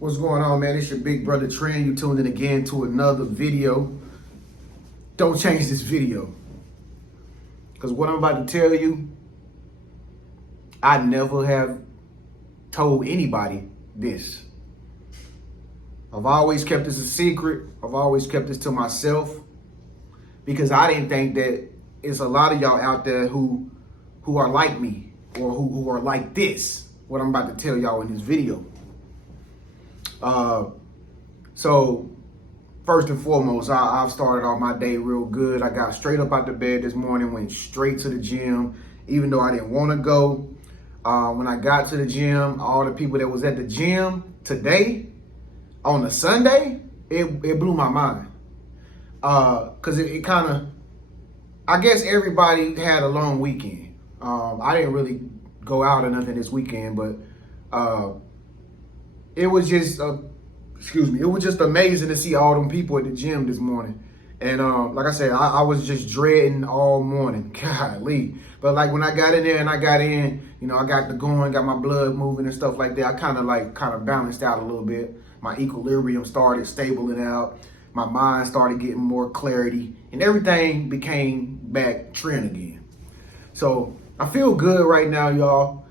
What's going on, man? It's your big brother Tren. You tuned in again to another video. Don't change this video. Because what I'm about to tell you, I never have told anybody this. I've always kept this a secret. I've always kept this to myself. Because I didn't think that it's a lot of y'all out there who are like me. Or who are like this. What I'm about to tell y'all in this video. So first and foremost, I've started off my day real good. I got straight up out the bed this morning, went straight to the gym, even though I didn't want to go. When I got to the gym, all the people that was at the gym today on a Sunday, it blew my mind. Cause it kind of, I guess everybody had a long weekend. I didn't really go out or nothing this weekend, but, it was just, it was just amazing to see all them people at the gym this morning. And like I said, I was just dreading all morning. Golly. But like when I got in there and I got in, you know, I got the going, got my blood moving and stuff like that. I kind of balanced out a little bit. My equilibrium started stabling out. My mind started getting more clarity and everything became back trend again. So I feel good right now, y'all.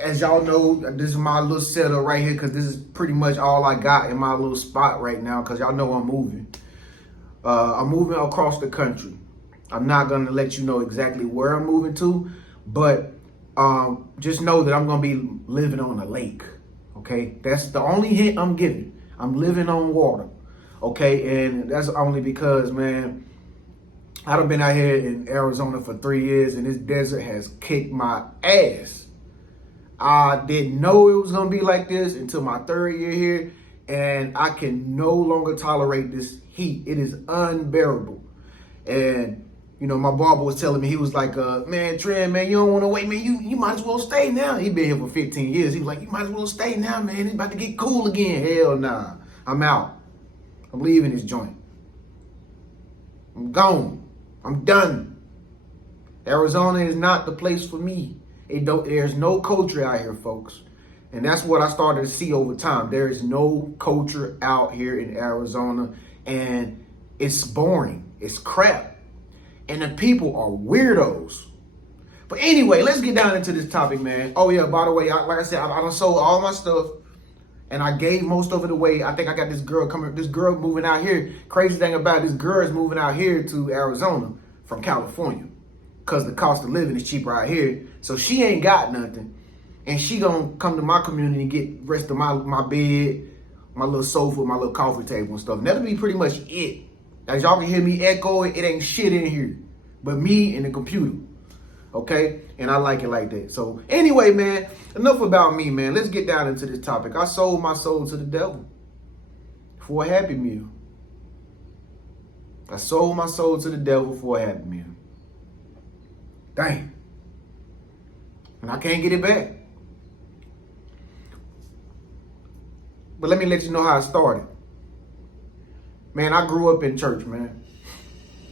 As y'all know, this is my little setup right here because this is pretty much all I got in my little spot right now because y'all know I'm moving. I'm moving across the country. I'm not going to let you know exactly where I'm moving to, but just know that I'm going to be living on a lake, okay? That's the only hint I'm giving. I'm living on water, okay? And that's only because, man, I've been out here in Arizona for 3 years and this desert has kicked my ass. I didn't know it was going to be like this until my 3rd year here, and I can no longer tolerate this heat. It is unbearable. And, you know, my barber was telling me, he was like, man, Tren, man, you don't want to wait, man. You might as well stay now. He been here for 15 years. He was like, you might as well stay now, man. It's about to get cool again. Hell nah. I'm out. I'm leaving this joint. I'm gone. I'm done. Arizona is not the place for me. There's no culture out here, folks. And that's what I started to see over time. There is no culture out here in Arizona. And it's boring. It's crap. And the people are weirdos. But anyway, let's get down into this topic, man. Oh, yeah, by the way, like I said, I done sold all my stuff. And I gave most of it away. I think I got this girl moving out here. Crazy thing about it, this girl is moving out here to Arizona from California. Because the cost of living is cheaper out here. So she ain't got nothing. And she gonna come to my community and get rest of my bed, my little sofa, my little coffee table and stuff. And that'll be pretty much it. As y'all can hear me echo, it ain't shit in here. But me and the computer. Okay? And I like it like that. So anyway, man, enough about me, man. Let's get down into this topic. I sold my soul to the devil for a Happy Meal. I sold my soul to the devil for a Happy Meal. Dang. And I can't get it back. But let me let you know how it started. Man, I grew up in church, man.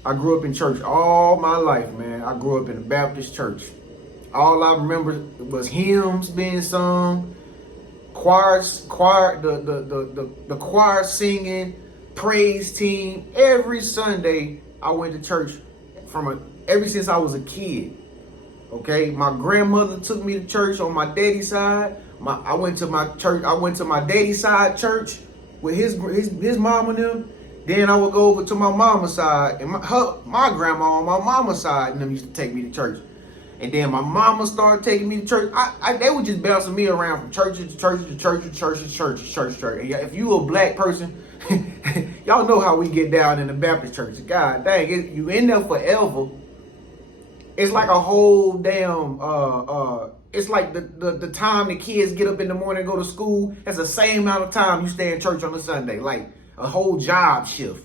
I grew up in church all my life, man. I grew up in a Baptist church. All I remember was hymns being sung, the choir singing, praise team. Every Sunday I went to church ever since I was a kid. Okay, my grandmother took me to church on my daddy's side. I went to my daddy's side church with his mom and them. Then I would go over to my mama's side, and my grandma on my mama's side, and them used to take me to church. And then my mama started taking me to church. They were just bouncing me around from churches to churches to churches to churches to churches to church. And if you a black person, y'all know how we get down in the Baptist church. God dang, you in there forever. It's like a whole damn, it's like the time the kids get up in the morning and go to school. That's the same amount of time you stay in church on a Sunday. Like a whole job shift.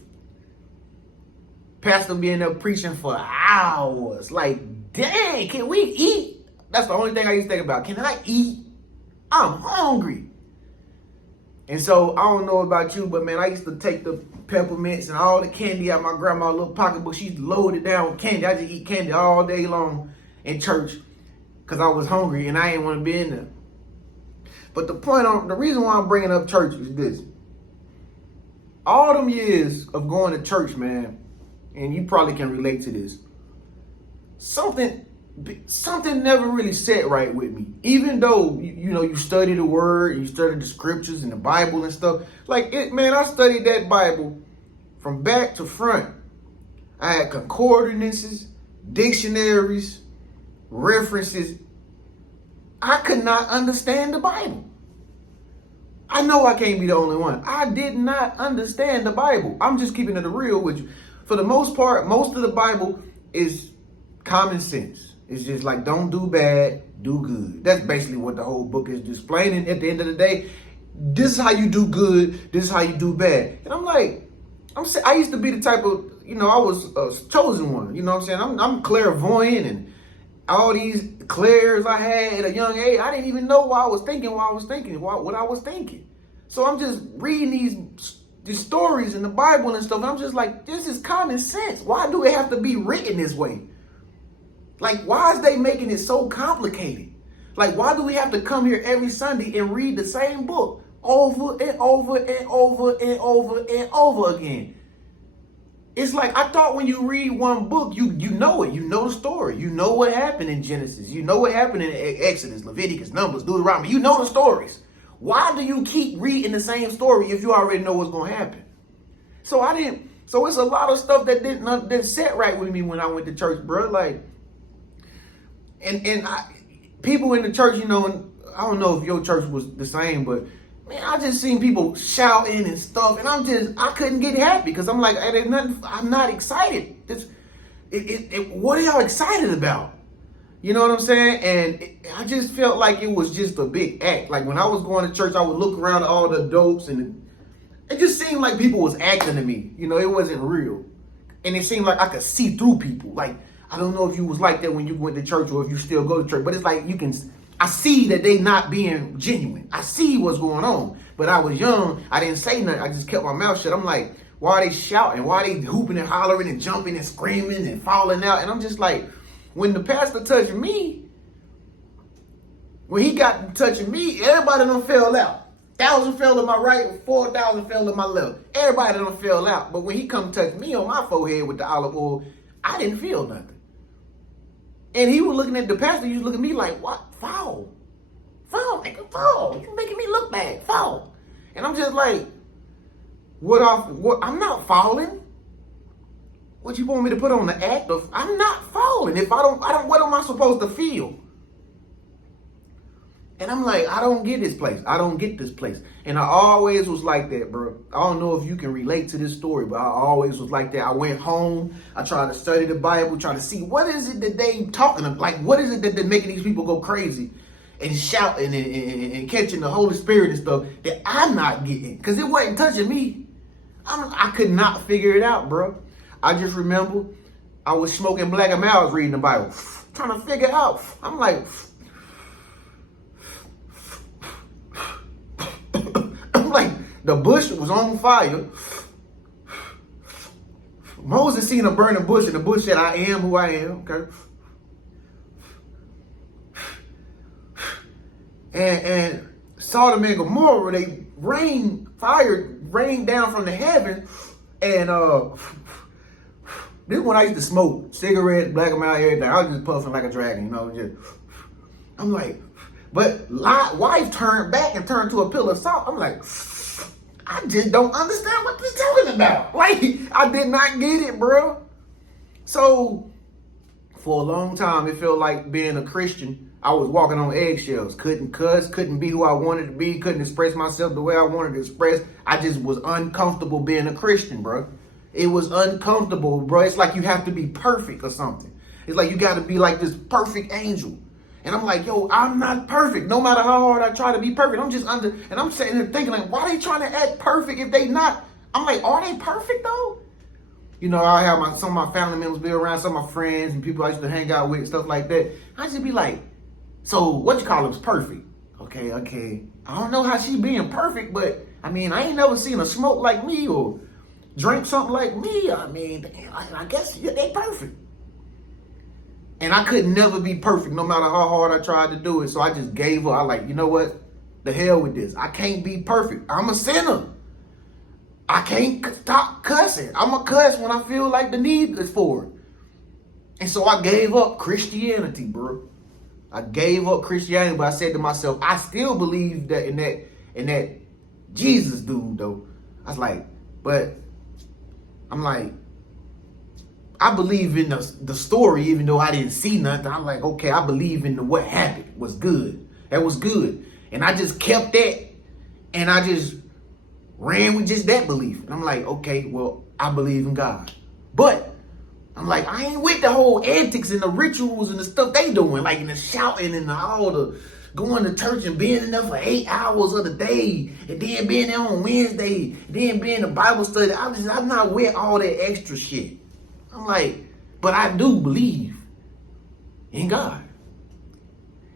Pastor being there preaching for hours. Like, dang, can we eat? That's the only thing I used to think about. Can I eat? I'm hungry. And so I don't know about you, but man, I used to take the peppermints and all the candy out of my grandma's little pocketbook. She used to load it down with candy. I just eat candy all day long in church because I was hungry and I didn't want to be in there. But the reason why I'm bringing up church is this. All them years of going to church, man, and you probably can relate to this, something never really sat right with me. Even though, you study the word, you study the scriptures and the Bible and stuff. Like, I studied that Bible from back to front. I had concordances, dictionaries, references. I could not understand the Bible. I know I can't be the only one. I did not understand the Bible. I'm just keeping it real with you. For the most part, most of the Bible is common sense. It's just like, don't do bad, do good. That's basically what the whole book is displaying. At the end of the day, this is how you do good, this is how you do bad. And I'm like, I used to be the type of, I was a chosen one. You know what I'm saying? I'm clairvoyant, and all these clairs I had at a young age, I didn't even know what I was thinking, what I was thinking. So I'm just reading these stories in the Bible and stuff, and I'm just like, this is common sense. Why do it have to be written this way? Like, why is they making it so complicated? Like, why do we have to come here every Sunday and read the same book over and over and over and over and over again? It's like, I thought when you read one book, you know it. You know the story. You know what happened in Genesis. You know what happened in Exodus, Leviticus, Numbers, Deuteronomy. You know the stories. Why do you keep reading the same story if you already know what's going to happen? So it's a lot of stuff that didn't set right with me when I went to church, bro. Like, people in the church, and I don't know if your church was the same, but man, I just seen people shouting and stuff, and I couldn't get happy because I'm like, I'm not excited. What are y'all excited about? You know what I'm saying? And I just felt like it was just a big act. Like, when I was going to church, I would look around at all the adults, and it just seemed like people was acting to me. It wasn't real. And it seemed like I could see through people. Like, I don't know if you was like that when you went to church or if you still go to church, but it's like I see that they not being genuine. I see what's going on. But I was young. I didn't say nothing. I just kept my mouth shut. I'm like, why are they shouting? Why are they hooping and hollering and jumping and screaming and falling out? And I'm just like, when the pastor touched me, when he got touching me, everybody done fell out. 1,000 fell to my right, 4,000 fell to my left. Everybody done fell out. But when he come touch me on my forehead with the olive oil, I didn't feel nothing. And he was looking at the pastor, he was looking at me like, what? Foul. Foul, nigga, foul. You're making me look bad. Foul. And I'm just like, what? I'm not fouling. What you want me to put on the act of? I'm not fouling. If I don't, what am I supposed to feel? And I'm like, I don't get this place. I don't get this place. And I always was like that, bro. I don't know if you can relate to this story, but I always was like that. I went home. I tried to study the Bible, trying to see what is it that they talking about. Like, what is it that they're making these people go crazy and shouting and catching the Holy Spirit and stuff that I'm not getting? Because it wasn't touching me. I could not figure it out, bro. I just remember I was smoking black and I was reading the Bible, trying to figure it out. I'm like, the bush was on fire. Moses seen a burning bush, and the bush said, I am who I am. Okay. And Sodom and Gomorrah, fire rained down from the heaven. And this is when I used to smoke cigarettes, black and mild, everything. I was just puffing like a dragon, I'm like, but wife turned back and turned to a pillar of salt. I'm like, I just don't understand what they're talking about. Like, I did not get it, bro. So, for a long time, it felt like being a Christian, I was walking on eggshells. Couldn't cuss, couldn't be who I wanted to be, couldn't express myself the way I wanted to express. I just was uncomfortable being a Christian, bro. It was uncomfortable, bro. It's like you have to be perfect or something. It's like you got to be like this perfect angel. And I'm like, yo, I'm not perfect. No matter how hard I try to be perfect, I'm just and I'm sitting there thinking, like, why are they trying to act perfect if they not? I'm like, are they perfect though? I have some of my family members be around, some of my friends and people I used to hang out with, stuff like that. I just be like, so what you call them is perfect? Okay. I don't know how she being perfect, but I mean, I ain't never seen her smoke like me or drink something like me. I mean, I guess they perfect. And I could never be perfect no matter how hard I tried to do it. So I just gave up. I like, you know what? The hell with this. I can't be perfect. I'm a sinner. I can't stop cussing. I'm a cuss when I feel like the need is for it. And so I gave up Christianity, bro. I gave up Christianity, but I said to myself, I still believe that in that Jesus dude, though. I was like, but I'm like, I believe in the story, even though I didn't see nothing. I'm like, okay, I believe in what happened was good. That was good. And I just kept that, and I just ran with just that belief. And I'm like, okay, well, I believe in God. But I'm like, I ain't with the whole antics and the rituals and the stuff they doing, like in the shouting and all the going to church and being in there for 8 hours of the day, and then being there on Wednesday, then being in Bible study. I'm not with all that extra shit. I'm like, but I do believe in God.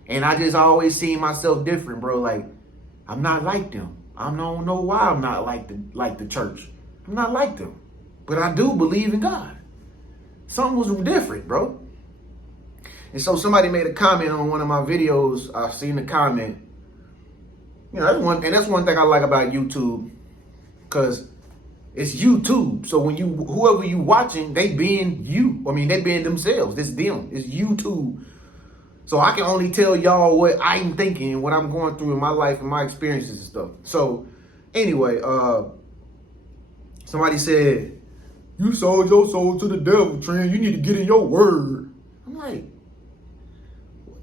And I just always seen myself different, bro. Like, I'm not like them. I don't know why I'm not like the church. I'm not like them. But I do believe in God. Something was different, bro. And so somebody made a comment on one of my videos. I seen the comment. You know, that's one thing I like about YouTube, because it's YouTube. So when whoever you watching, they being you. I mean, they being themselves. It's them. It's YouTube. So I can only tell y'all what I'm thinking and what I'm going through in my life and my experiences and stuff. So anyway, somebody said, you sold your soul to the devil, Tren. You need to get in your word. I'm like,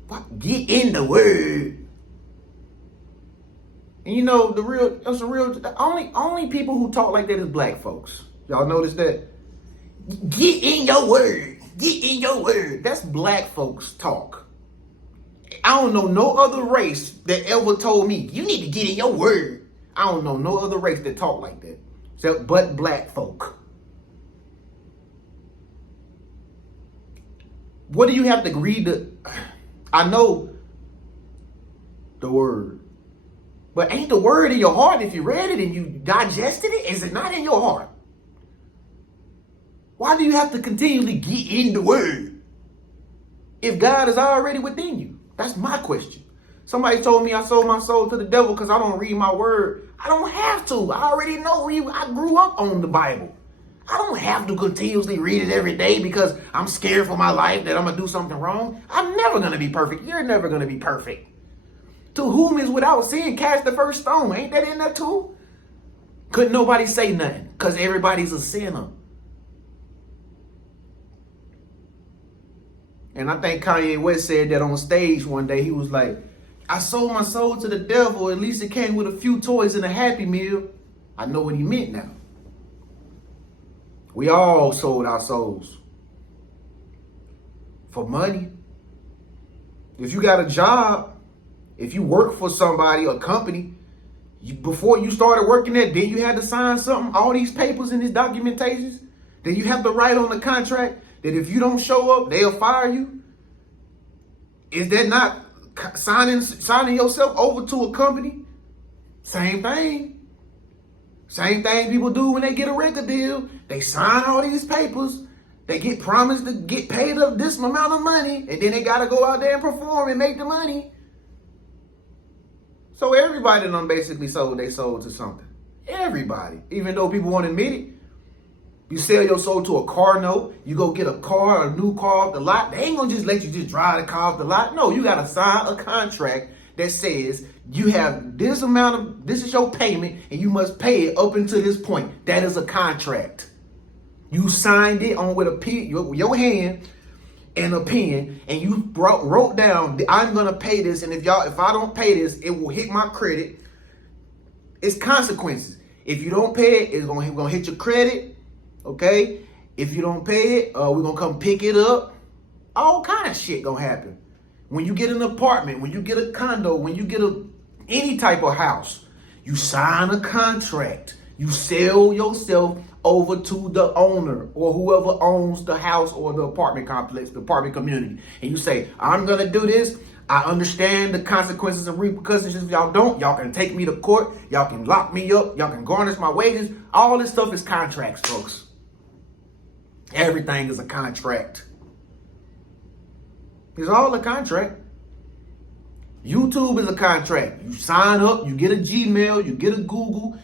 what? Get in the word. And you know, only people who talk like that is black folks. Y'all notice that? Get in your word. Get in your word. That's black folks talk. I don't know no other race that ever told me, you need to get in your word. I don't know no other race that talk like that, but black folk. What do you have to read? I know the word, but ain't the word in your heart if you read it and you digested it? Is it not in your heart? Why do you have to continually get in the word if God is already within you? That's my question. Somebody told me I sold my soul to the devil because I don't read my word. I don't have to. I already know. I grew up on the Bible. I don't have to continuously read it every day because I'm scared for my life that I'm going to do something wrong. I'm never going to be perfect. You're never going to be perfect. To whom is without sin, cast the first stone. Ain't that in there too? Couldn't nobody say nothing because everybody's a sinner. And I think Kanye West said that on stage one day. He was like, I sold my soul to the devil. At least it came with a few toys and a Happy Meal. I know what he meant now. We all sold our souls for money. If you got a job, if you work for somebody, a company, before you started working there, then you had to sign something, all these papers and these documentations. Then you have to write on the contract that if you don't show up, they'll fire you. Is that not signing yourself over to a company? Same thing. Same thing people do when they get a record deal. They sign all these papers. They get promised to get paid up this amount of money, and then they got to go out there and perform and make the money. So everybody done basically sold their soul to something. Everybody. Even though people won't admit it. You sell your soul to a car note. You go get a car, a new car off the lot. They ain't going to just let you just drive the car off the lot. No, you got to sign a contract that says you have this is your payment, and you must pay it up until this point. That is a contract. You signed it on with your hand and a pen, and you wrote down, I'm gonna pay this, and if I don't pay this, it will hit my credit. It's consequences. If you don't pay it, we're gonna hit your credit. Okay? If you don't pay it, we're gonna come pick it up. All kind of shit gonna happen. When you get an apartment, when you get a condo, when you get any type of house, you sign a contract. You sell yourself over to the owner or whoever owns the house or the apartment complex, the apartment community. And you say, I'm going to do this. I understand the consequences and repercussions. If y'all don't, y'all can take me to court. Y'all can lock me up. Y'all can garnish my wages. All this stuff is contracts, folks. Everything is a contract. It's all a contract. YouTube is a contract. You sign up, you get a Gmail, you get a Google.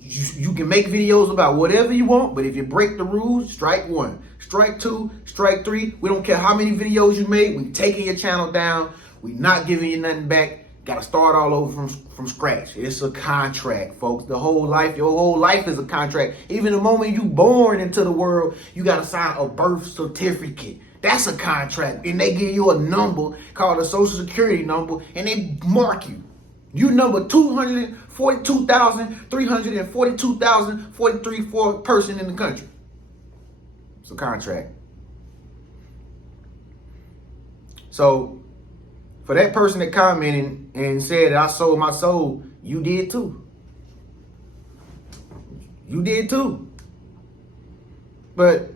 You can make videos about whatever you want, but if you break the rules, strike one. Strike two, strike three. We don't care how many videos you make. We taking your channel down. We not giving you nothing back. Got to start all over from scratch. It's a contract, folks. Your whole life is a contract. Even the moment you born into the world, you got to sign a birth certificate. That's a contract. And they give you a number called a social security number, and they mark you. You number 242,342,043 person in the country. It's a contract. So, for that person that commented and said that I sold my soul, you did too. You did too. But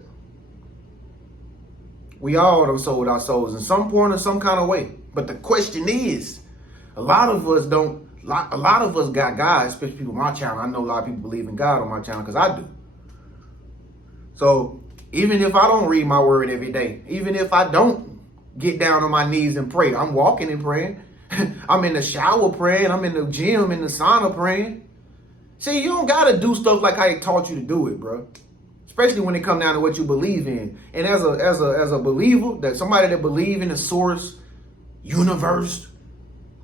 we all have sold our souls in some point or some kind of way. But the question is, a lot of us got God, especially people on my channel. I know a lot of people believe in God on my channel because I do. So even if I don't read my word every day, even if I don't get down on my knees and pray, I'm walking and praying. I'm in the shower praying. I'm in the gym, in the sauna praying. See, you don't got to do stuff like how they taught you to do it, bro. Especially when it comes down to what you believe in. And as a believer, that somebody that believe in the source, universe,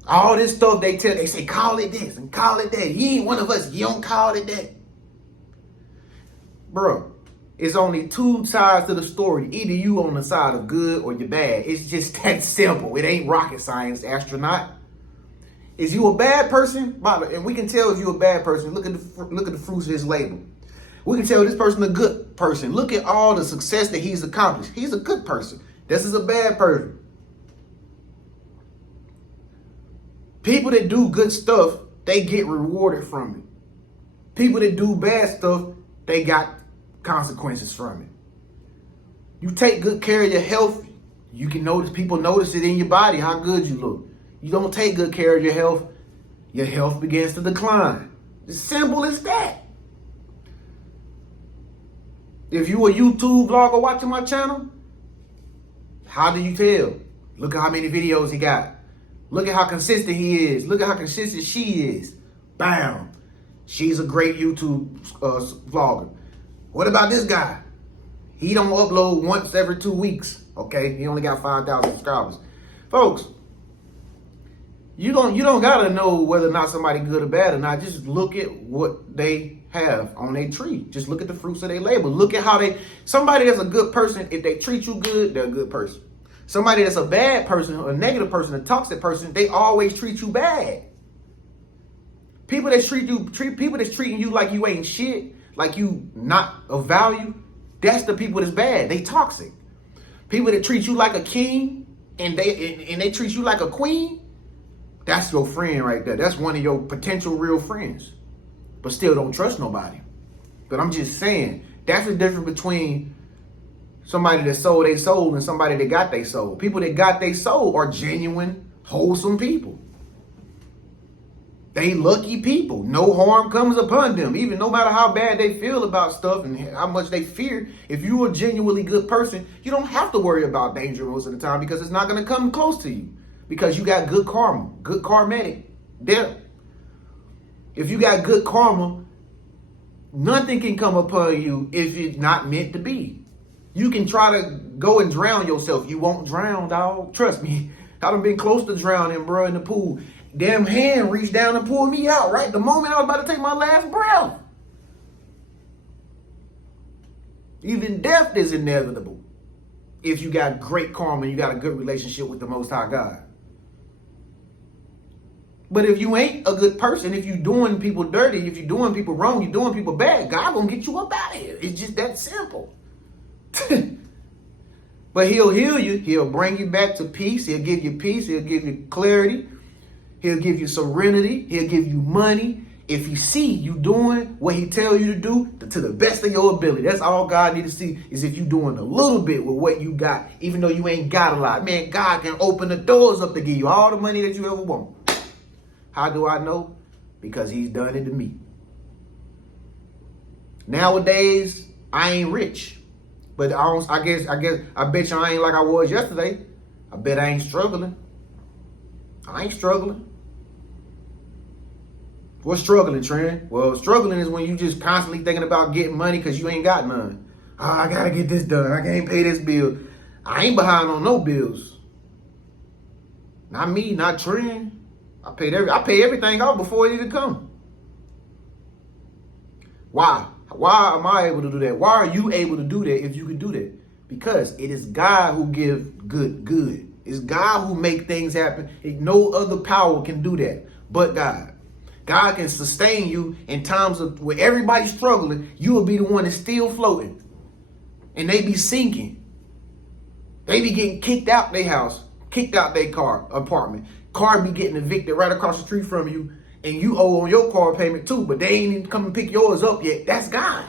all this stuff they say, call it this and call it that. You ain't one of us. You don't call it that. Bro, it's only two sides to the story. Either you on the side of good or you're bad. It's just that simple. It ain't rocket science, astronaut. Is you a bad person? And we can tell if you're a bad person. Look at the fruits of his labor. We can tell this person a good person. Look at all the success that he's accomplished. He's a good person. This is a bad person. People that do good stuff, they get rewarded from it. People that do bad stuff, they got consequences from it. You take good care of your health, you can notice, people notice it in your body, how good you look. You don't take good care of your health begins to decline. It's simple as that. If you a YouTube vlogger watching my channel, how do you tell? Look at how many videos he got. Look at how consistent he is. Look at how consistent she is. Bam. She's a great YouTube vlogger. What about this guy? He don't upload once every 2 weeks. Okay, he only got 5,000 subscribers. Folks, you don't gotta know whether or not somebody good or bad or not. Just look at what they have on their tree. Just look at the fruits of their labor. Look at how somebody that's a good person, if they treat you good, they're a good person. Somebody that's a bad person, a negative person, a toxic person, they always treat you bad. People that's treating you like you ain't shit, like you not of value, that's the people that's bad. They toxic. People that treat you like a king and they treat you like a queen, that's your friend right there. That's one of your potential real friends. But still don't trust nobody. But I'm just saying, that's the difference between somebody that sold their soul and somebody that got their soul. People that got their soul are genuine, wholesome people. They lucky people. No harm comes upon them. Even no matter how bad they feel about stuff and how much they fear, if you're a genuinely good person, you don't have to worry about danger most of the time because it's not going to come close to you. Because you got good karma, good karmatic death. If you got good karma, nothing can come upon you if it's not meant to be. You can try to go and drown yourself. You won't drown, dog. Trust me. I done been close to drowning, bro, in the pool. Damn hand reached down and pulled me out, right? The moment I was about to take my last breath. Even death is inevitable. If you got great karma and you got a good relationship with the Most High God. But if you ain't a good person, if you doing people dirty, if you doing people wrong, you doing people bad, God gonna get you up out of here. It's just that simple. But he'll heal you. He'll bring you back to peace. He'll give you peace. He'll give you clarity. He'll give you serenity. He'll give you money. If he see you doing what he tell you to do to the best of your ability. That's all God need to see is if you doing a little bit with what you got, even though you ain't got a lot. Man, God can open the doors up to give you all the money that you ever want. How do I know? Because he's done it to me. Nowadays, I ain't rich. But I bet you I ain't like I was yesterday. I bet I ain't struggling. I ain't struggling. What's struggling, Tren? Well, struggling is when you just constantly thinking about getting money because you ain't got none. Oh, I gotta get this done. I can't pay this bill. I ain't behind on no bills. Not me, not Tren. I pay everything off before it even come. Why? Why am I able to do that? Why are you able to do that if you can do that? Because it is God who gives good. It's God who make things happen. No other power can do that but God. God can sustain you in times of where everybody's struggling. You will be the one that's still floating. And they be sinking. They be getting kicked out their house, kicked out their apartment. Car be getting evicted right across the street from you. And you owe on your car payment too, but they ain't even come and pick yours up yet. That's God.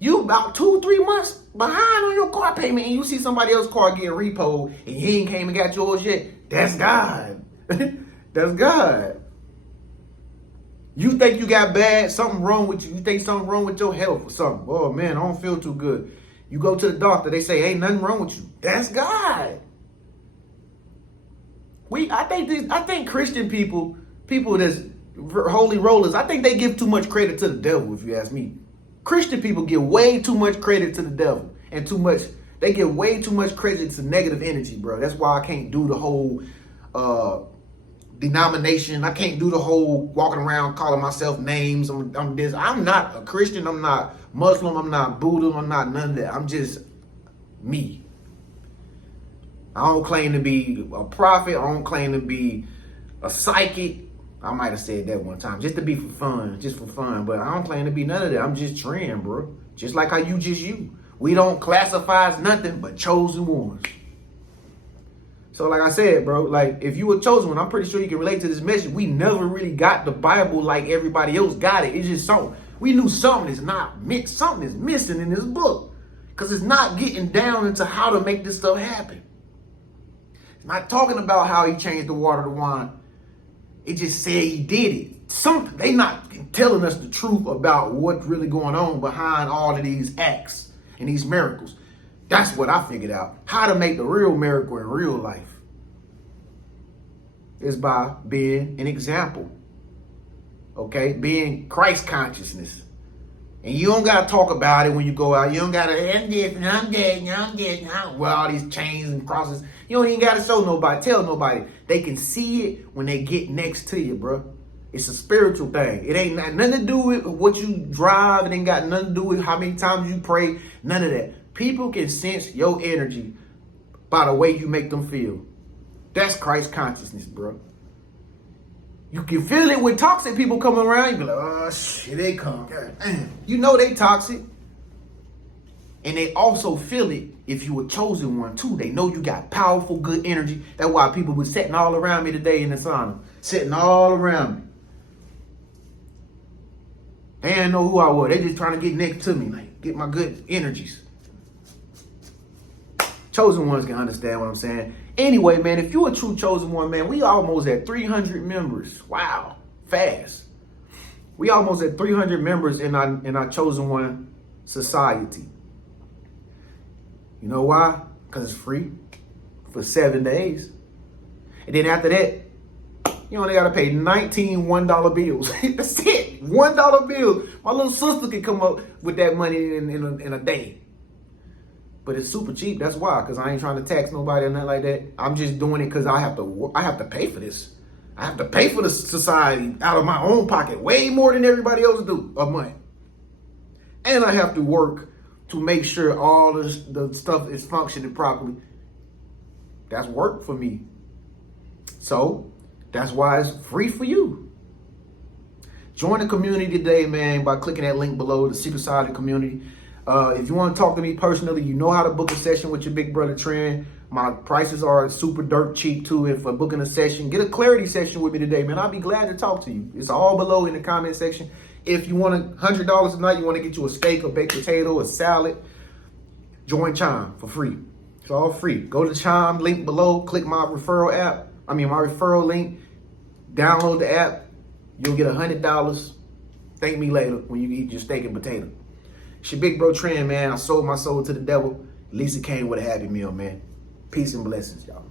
You about 2-3 months behind on your car payment and you see somebody else's car getting repoed and he ain't came and got yours yet. That's God. That's God. You think you got bad, something wrong with you. You think something wrong with your health or something. Oh man, I don't feel too good. You go to the doctor, they say, ain't nothing wrong with you. That's God. I think Christian people that's holy rollers, I think they give too much credit to the devil, if you ask me. Christian people give way too much credit to the devil and they give way too much credit to negative energy, bro. That's why I can't do the whole denomination. I can't do the whole walking around calling myself names. I'm this. I'm not a Christian. I'm not Muslim. I'm not Buddha. I'm not none of that. I'm just me. I don't claim to be a prophet. I don't claim to be a psychic. I might have said that one time just to be for fun. But I don't claim to be none of that. I'm just Tren, bro. Just like how you just you. We don't classify as nothing but chosen ones. So like I said, bro, like if you were chosen one, I'm pretty sure you can relate to this message. We never really got the Bible like everybody else got it. It's just something. We knew something is not mixed. Something is missing in this book. Because it's not getting down into how to make this stuff happen. It's not talking about how he changed the water to wine. It just said he did it. They not telling us the truth about what's really going on behind all of these acts and these miracles. That's what I figured out. How to make the real miracle in real life is by being an example. Okay? Being Christ consciousness. And you don't got to talk about it when you go out. You don't got to, I'm this and I'm that and I'm this and I'm, well, all these chains and crosses. You don't even got to show nobody, tell nobody. They can see it when they get next to you, bro. It's a spiritual thing. It ain't nothing to do with what you drive. It ain't got nothing to do with how many times you pray. None of that. People can sense your energy by the way you make them feel. That's Christ consciousness, bro. You can feel it when toxic people come around. You be like, oh, shit, they come. God damn. You know they toxic. And they also feel it if you were chosen one, too. They know you got powerful, good energy. That's why people were sitting all around me today in the sauna. Sitting all around me. They didn't know who I was. They just trying to get next to me. Like, get my good energies. Chosen ones can understand what I'm saying. Anyway, man, if you're a true chosen one, man, we almost at 300 members. Wow, fast. We almost at 300 members in our chosen one society. You know why? Because it's free for 7 days. And then after that, you only got to pay 19 $1 bills. That's it, $1 bills. My little sister could come up with that money in a day. But it's super cheap. That's why, because I ain't trying to tax nobody or nothing like that. I'm just doing it because I have to pay for this. I have to pay for the society out of my own pocket, way more than everybody else do a month. And I have to work to make sure all the stuff is functioning properly. That's work for me. So that's why it's free for you. Join the community today, man, by clicking that link below, the secret side of the community. If you want to talk to me personally, you know how to book a session with your big brother Tren. My prices are super dirt cheap too. And for booking a session, get a clarity session with me today, man. I'll be glad to talk to you. It's all below in the comment section. If you want $100 a night, you want to get you a steak, a baked potato, a salad, join Chime for free. It's all free. Go to Chime, link below, click my referral link, download the app. You'll get $100. Thank me later when you eat your steak and potato. It's your big bro Tren, man. I sold my soul to the devil. At least it came with a happy meal, man. Peace and blessings, y'all.